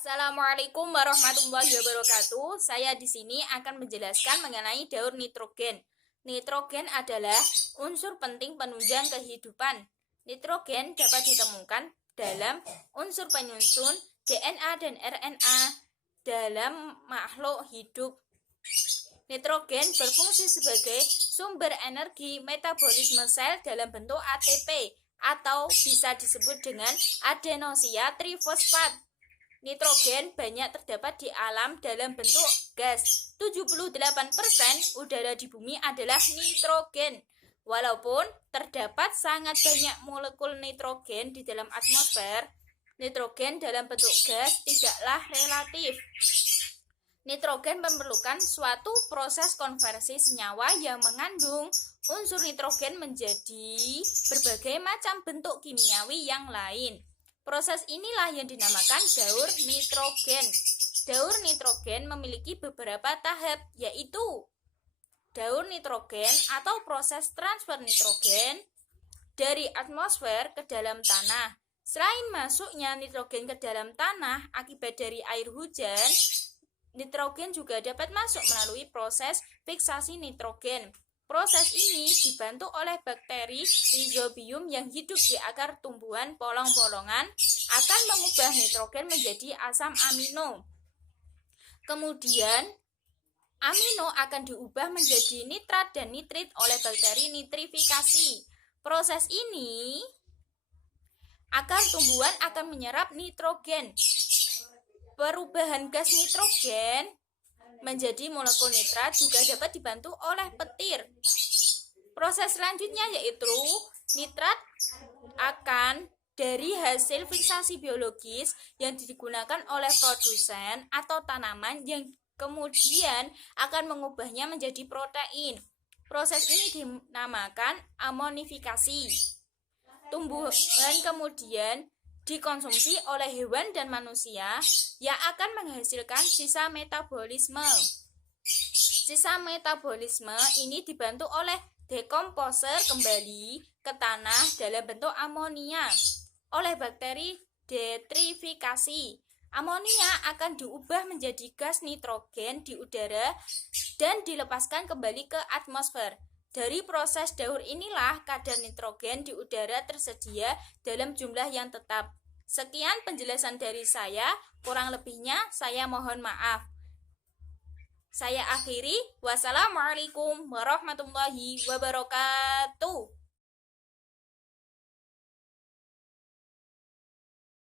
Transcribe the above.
Assalamualaikum warahmatullahi wabarakatuh. Saya di sini akan menjelaskan mengenai daur nitrogen. Nitrogen adalah unsur penting penunjang kehidupan. Nitrogen dapat ditemukan dalam unsur penyusun DNA dan RNA dalam makhluk hidup. Nitrogen berfungsi sebagai sumber energi metabolisme sel dalam bentuk ATP atau bisa disebut dengan adenosia trifosfat. Nitrogen banyak terdapat di alam dalam bentuk gas. 78% udara di bumi adalah nitrogen. Walaupun terdapat sangat banyak molekul nitrogen di dalam atmosfer, nitrogen dalam bentuk gas tidaklah relatif. Nitrogen memerlukan suatu proses konversi senyawa yang mengandung unsur nitrogen menjadi berbagai macam bentuk kimiawi yang lain. Proses inilah yang dinamakan daur nitrogen. Daur nitrogen memiliki beberapa tahap, yaitu daur nitrogen atau proses transfer nitrogen dari atmosfer ke dalam tanah. Selain masuknya nitrogen ke dalam tanah akibat dari air hujan, nitrogen juga dapat masuk melalui proses fiksasi nitrogen. Proses ini dibantu oleh bakteri Rhizobium yang hidup di akar tumbuhan polong-polongan akan mengubah nitrogen menjadi asam amino. Kemudian, amino akan diubah menjadi nitrat dan nitrit oleh bakteri nitrifikasi. Proses ini, akar tumbuhan akan menyerap nitrogen. Perubahan gas nitrogen menjadi molekul nitrat juga dapat dibantu oleh petir. Proses selanjutnya yaitu nitrat akan dari hasil fiksasi biologis yang digunakan oleh produsen atau tanaman yang kemudian akan mengubahnya menjadi protein. Proses ini dinamakan amonifikasi. Tumbuhan kemudian dikonsumsi oleh hewan dan manusia yang akan menghasilkan sisa metabolisme. Sisa metabolisme ini dibantu oleh dekomposer kembali ke tanah dalam bentuk amonia oleh bakteri detrifikasi. Amonia akan diubah menjadi gas nitrogen di udara dan dilepaskan kembali ke atmosfer. Dari proses daur inilah kadar nitrogen di udara tersedia dalam jumlah yang tetap. Sekian penjelasan dari saya, kurang lebihnya saya mohon maaf. Saya akhiri, wassalamualaikum warahmatullahi wabarakatuh.